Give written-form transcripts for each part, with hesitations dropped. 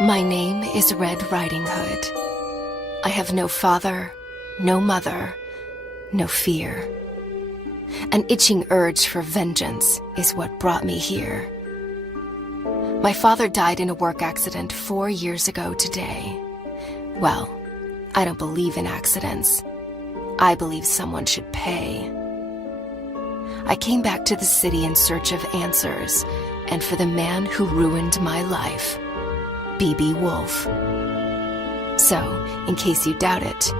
My name is Red Riding Hood. I have no father, no mother, no fear. An itching urge for vengeance is what brought me here. My father died in a work accident 4 years ago today. Well, I don't believe in accidents. I believe someone should pay. I came back to the city in search of answers, and for the man who ruined my life, B.B. Woolfe. So, in case you doubt it,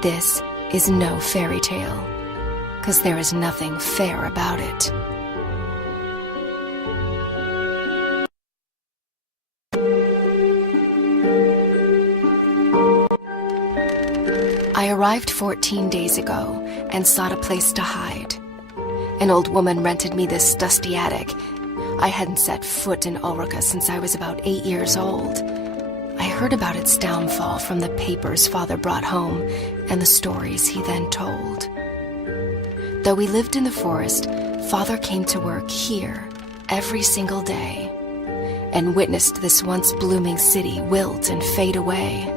this is no fairy tale, 'cause there is nothing fair about it. I arrived 14 days ago and sought a place to hide. An old woman rented me this dusty attic. I hadn't set foot in Ulrica since I was about 8 years old. I heard about its downfall from the papers Father brought home and the stories he then told. Though we lived in the forest, Father came to work here every single day and witnessed this once blooming city wilt and fade away.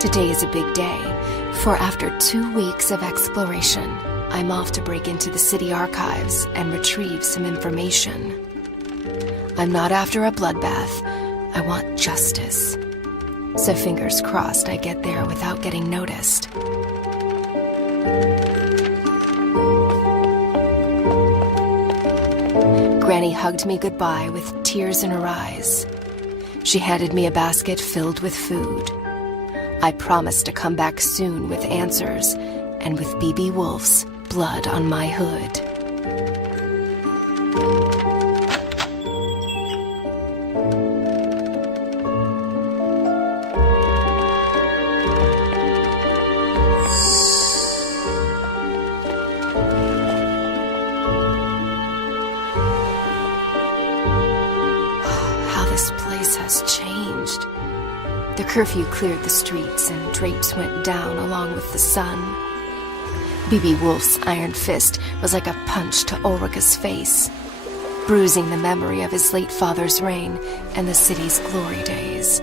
Today is a big day, for after 2 weeks of exploration, I'm off to break into the city archives and retrieve some information. I'm not after a bloodbath. I want justice. So fingers crossed I get there without getting noticed. Granny hugged me goodbye with tears in her eyes. She handed me a basket filled with food. I promised to come back soon with answers, and with B.B. Woolfe's blood on my hood. How this place has changed. The curfew cleared the streets and drapes went down along with the sun. B.B. Woolfe's iron fist was like a punch to Ulrica's face, bruising the memory of his late father's reign and the city's glory days.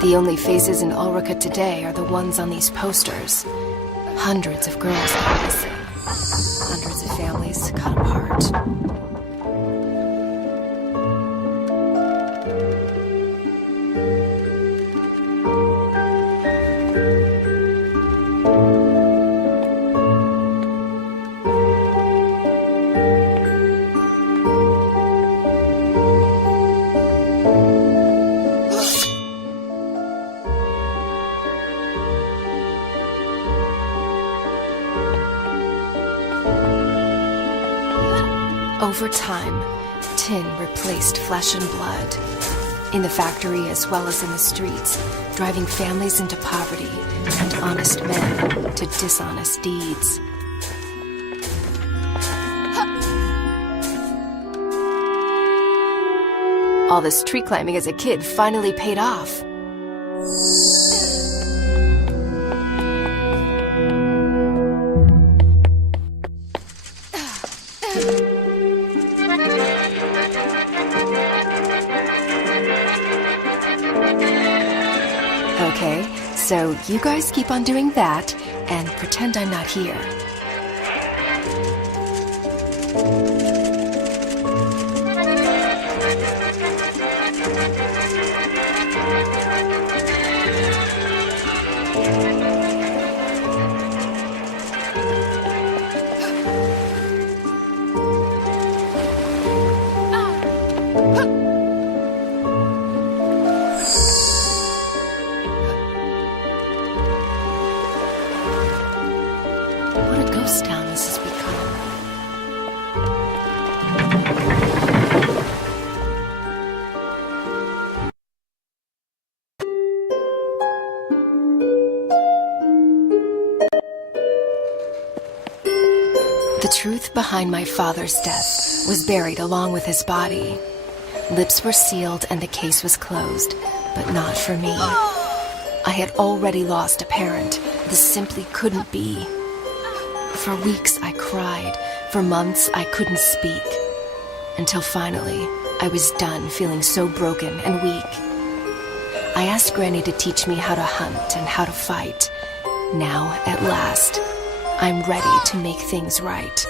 The only faces in Ulrica today are the ones on these posters. Hundreds of girls are missing. Hundreds of families cut apart. Over time, tin replaced flesh and blood. In the factory as well as in the streets, driving families into poverty and honest men to dishonest deeds. All this tree climbing as a kid finally paid off. So you guys keep on doing that and pretend I'm not here. What a ghost town this has become. The truth behind my father's death was buried along with his body. Lips were sealed and the case was closed, but not for me. I had already lost a parent. This simply couldn't be. For weeks I cried. For months I couldn't speak. Until finally, I was done feeling so broken and weak. I asked Granny to teach me how to hunt and how to fight. Now, at last, I'm ready to make things right.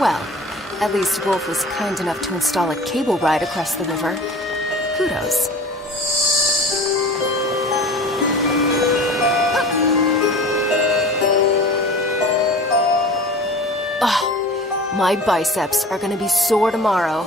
Well, at least Woolfe was kind enough to install a cable ride across the river. Kudos. Oh, my biceps are gonna be sore tomorrow.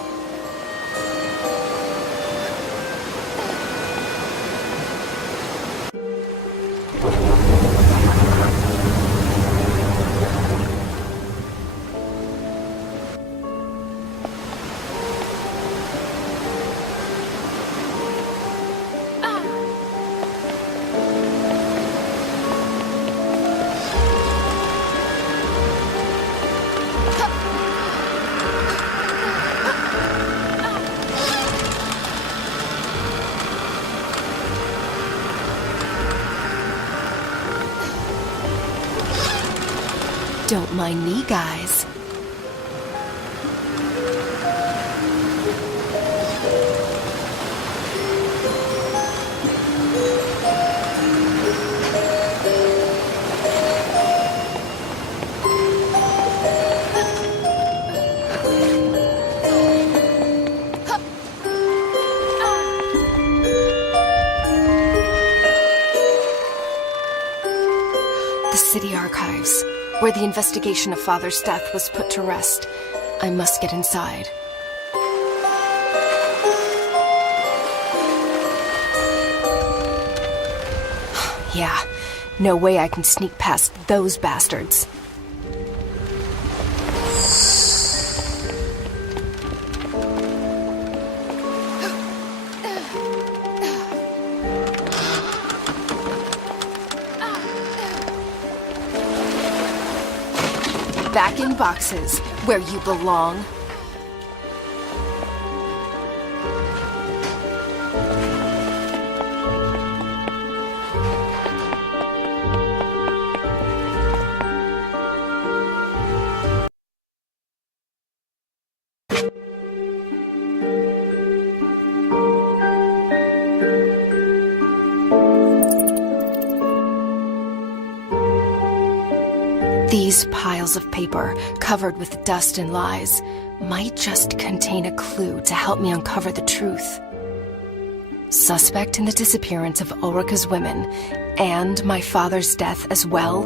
Don't mind me, guys. The city archives, where the investigation of Father's death was put to rest. I must get inside. Yeah, no way I can sneak past those bastards. Back in boxes, where you belong. These piles of paper, covered with dust and lies, might just contain a clue to help me uncover the truth. Suspect in the disappearance of Ulrika's women, and my father's death as well?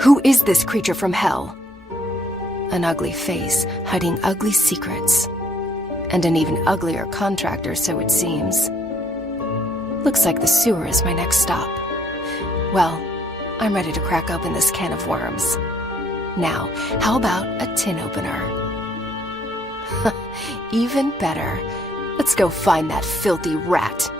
Who is this creature from hell? An ugly face, hiding ugly secrets. And an even uglier contractor, so it seems. Looks like the sewer is my next stop. Well, I'm ready to crack open this can of worms. Now, how about a tin opener? Even better. Let's go find that filthy rat.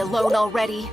Alone already.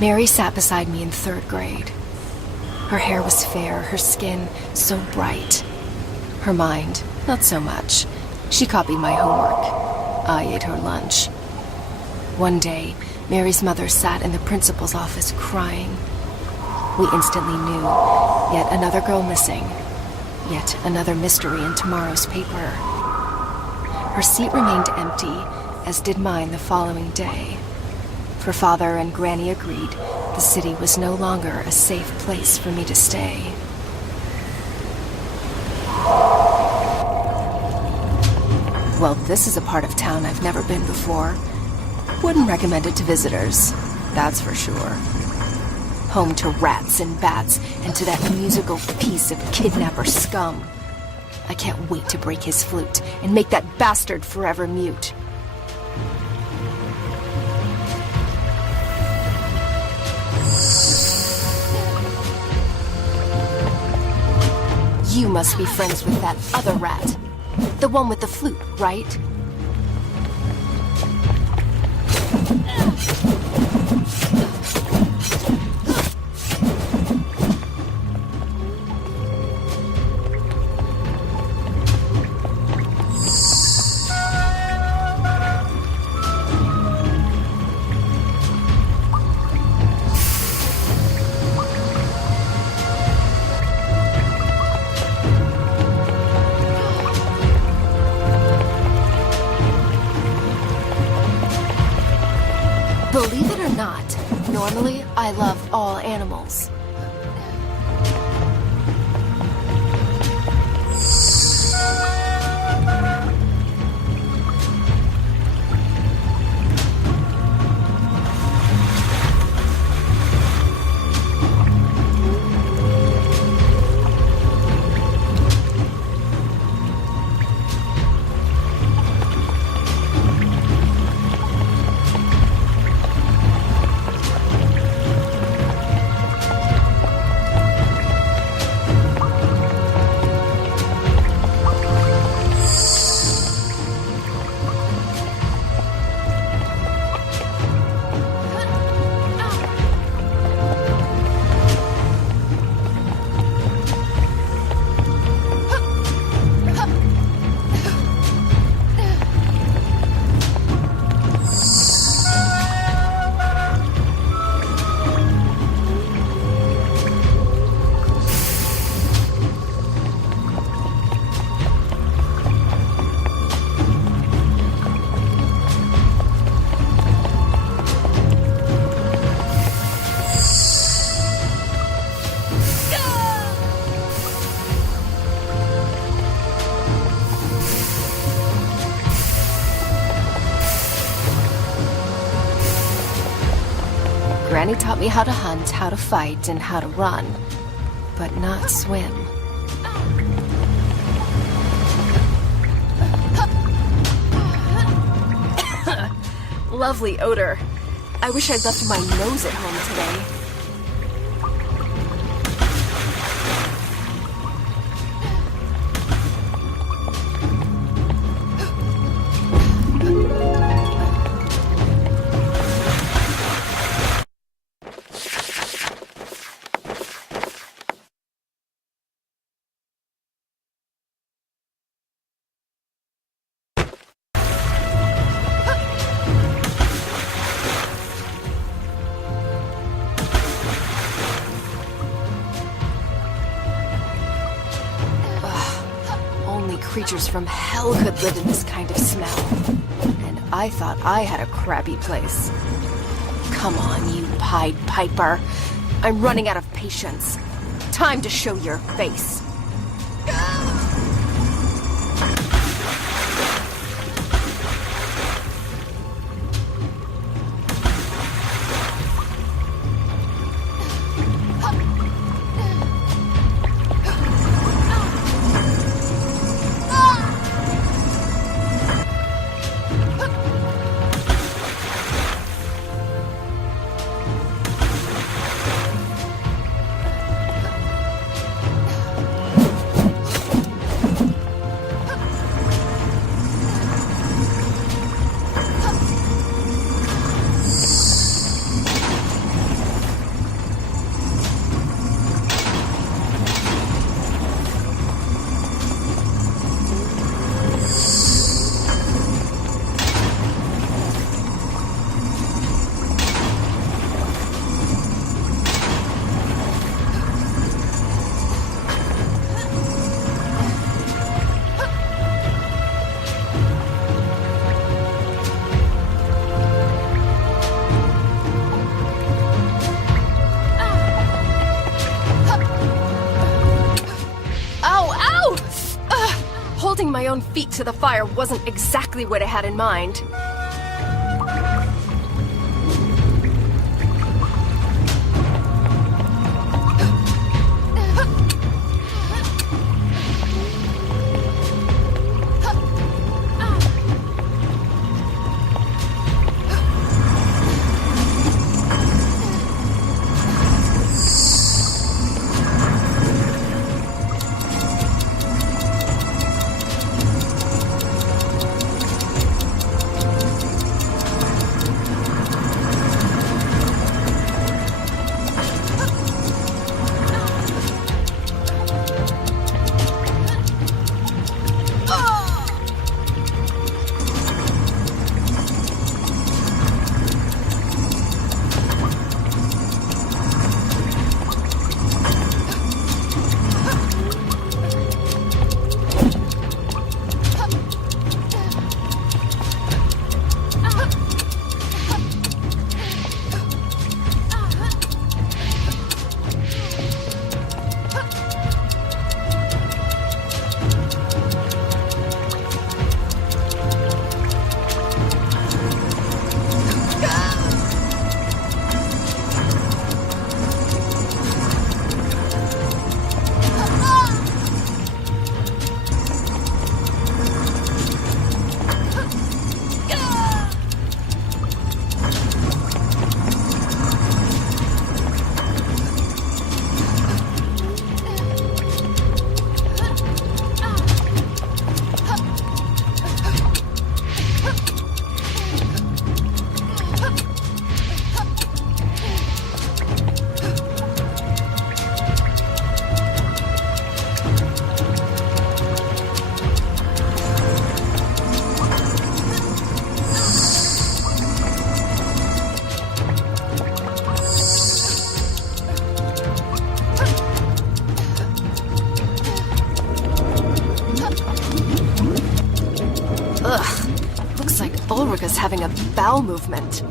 Mary sat beside me in 3rd grade. Her hair was fair, her skin so bright. Her mind, not so much. She copied my homework. I ate her lunch. One day, Mary's mother sat in the principal's office crying. We instantly knew, yet another girl missing. Yet another mystery in tomorrow's paper. Her seat remained empty, as did mine the following day. For Father and Granny agreed the city was no longer a safe place for me to stay. Well, this is a part of town I've never been before. Wouldn't recommend it to visitors, that's for sure. Home to rats and bats, and to that musical piece of kidnapper scum. I can't wait to break his flute and make that bastard forever mute. You must be friends with that other rat. The one with the flute, right? I love all animals. Granny taught me how to hunt, how to fight, and how to run, but not swim. Lovely odor. I wish I'd left my nose at home today. Creatures from hell could live in this kind of smell. And I thought I had a crappy place. Come on, you Pied Piper. I'm running out of patience. Time to show your face. Holding my own feet to the fire wasn't exactly what I had in mind. having a bowel movement.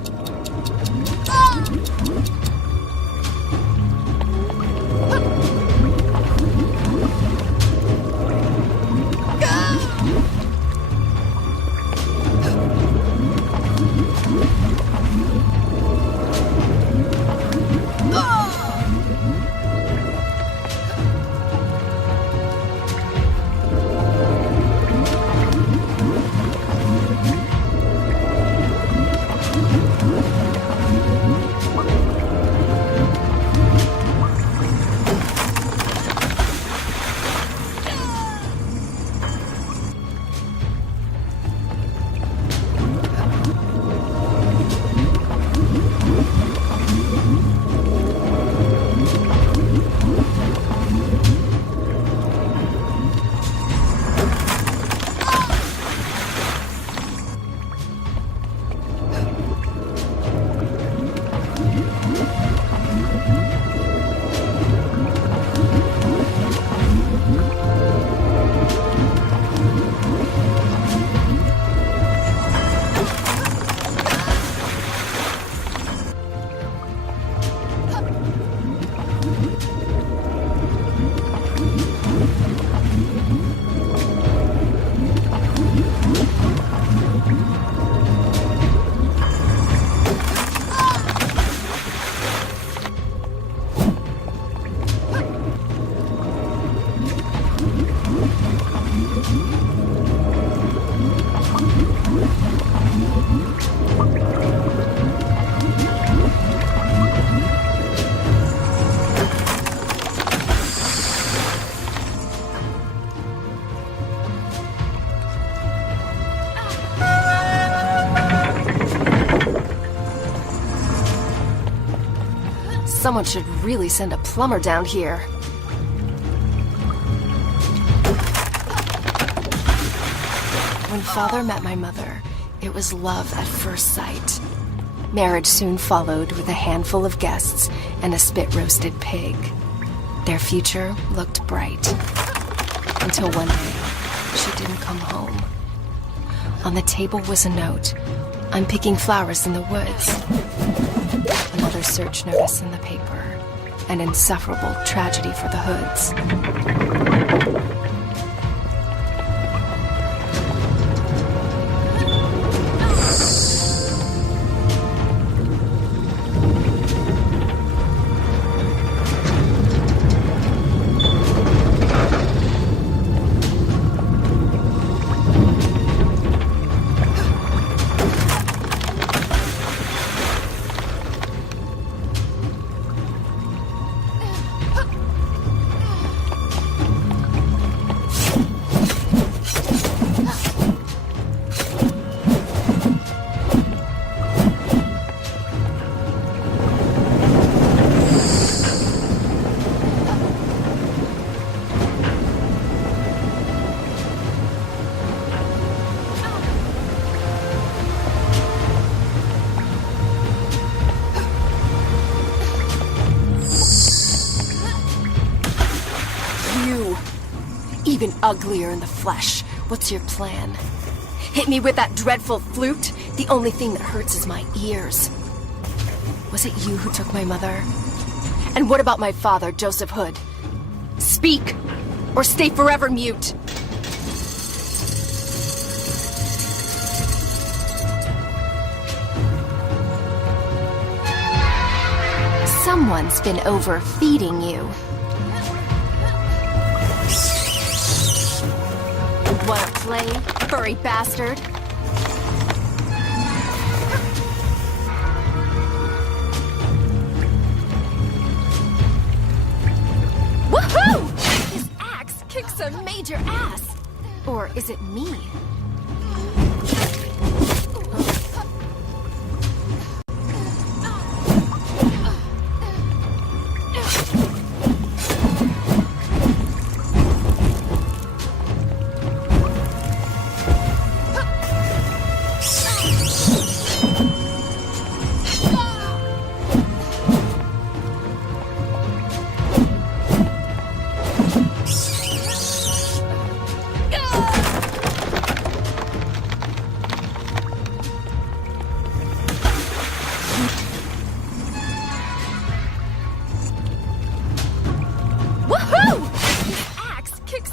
Someone should really send a plumber down here. When Father met my mother, it was love at first sight. Marriage soon followed with a handful of guests and a spit-roasted pig. Their future looked bright. Until one day, she didn't come home. On the table was a note. I'm picking flowers in the woods. Another search notice in the paper. An insufferable tragedy for the Hoods. Even uglier in the flesh. What's your plan? Hit me with that dreadful flute? The only thing that hurts is my ears. Was it you who took my mother? And what about my father, Joseph Hood? Speak, or stay forever mute. Someone's been overfeeding you. Wanna play, furry bastard? Woohoo! His axe kicks a major ass. Or is it me?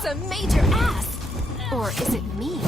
kicks a major ass! Or is it me?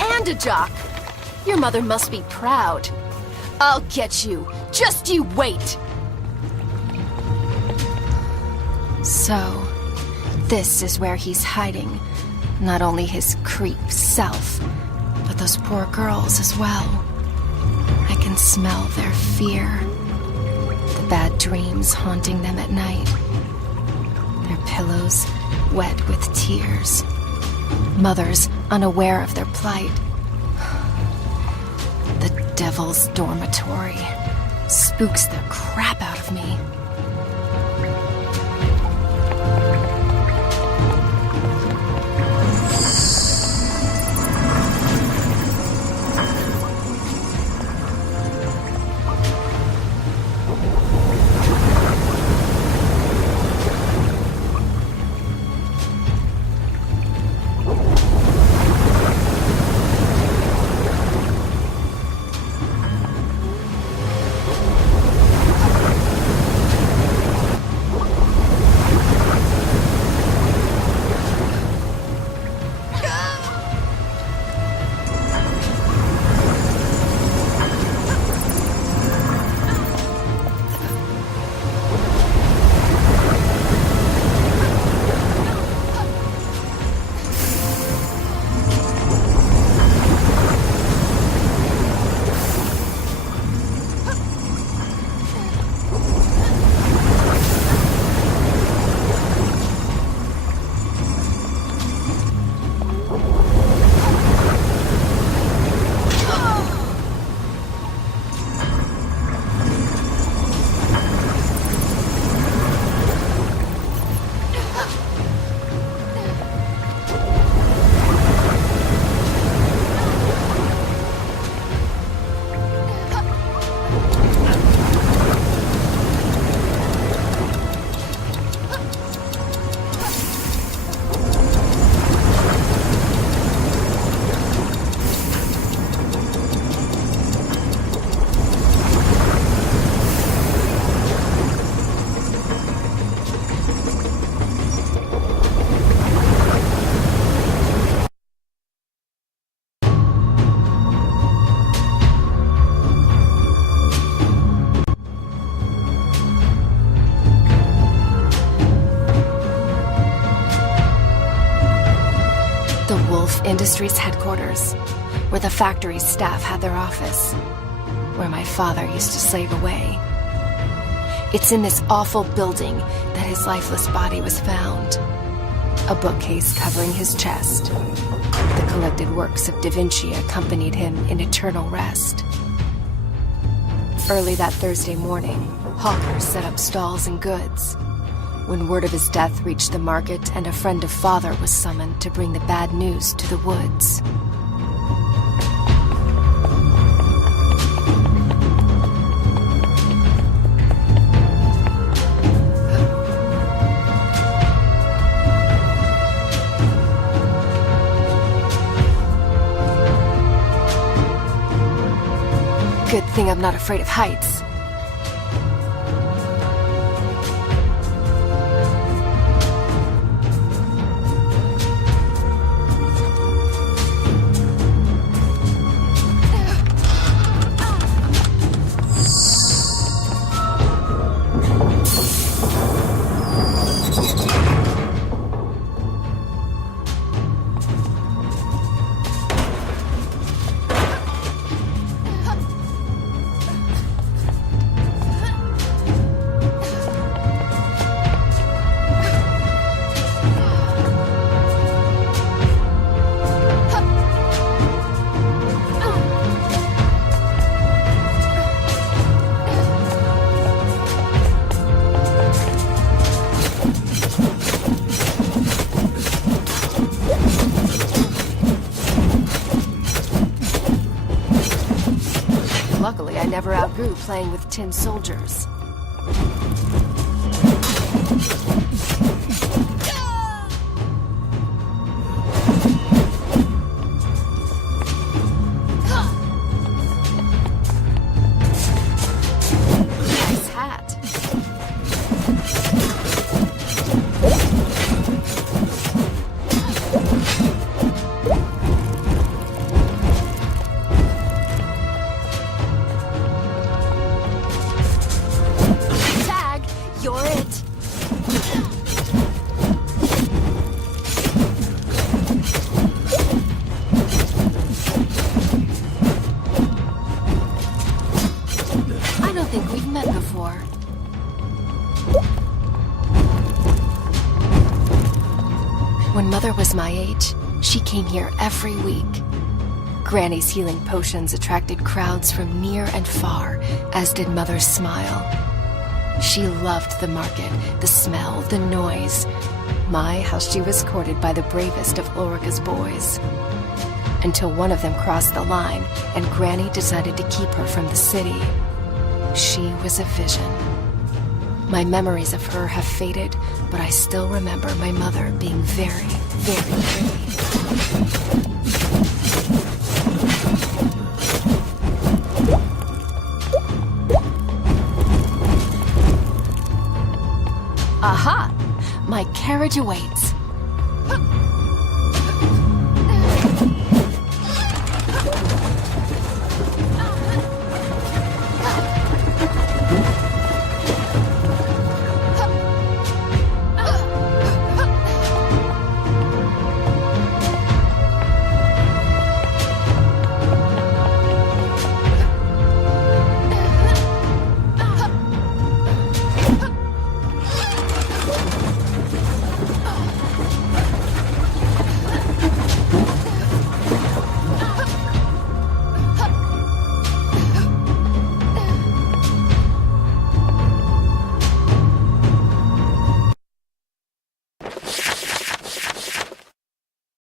And a jock. Your mother must be proud. I'll get you. Just you wait. So, this is where he's hiding. Not only his creep self, but those poor girls as well. I can smell their fear. The bad dreams haunting them at night. Their pillows wet with tears. Mothers unaware of their plight. The devil's dormitory spooks the crap out of me. Industries headquarters, where the factory's staff had their office, where my father used to slave away. It's in this awful building that his lifeless body was found. A bookcase covering his chest. The collected works of Da Vinci accompanied him in eternal rest. Early that Thursday morning, hawkers set up stalls and goods. When word of his death reached the market and a friend of father was summoned to bring the bad news to the woods. Good thing I'm not afraid of heights. Luckily, I never outgrew playing with tin soldiers. Nice hat. You're it. I don't think we've met before. When Mother was my age, she came here every week. Granny's healing potions attracted crowds from near and far, as did Mother's smile. She loved the market, the smell, the noise. My, how she was courted by the bravest of Ulrica's boys. Until one of them crossed the line, and Granny decided to keep her from the city. She was a vision. My memories of her have faded, but I still remember my mother being very, very pretty. Aha! My carriage awaits.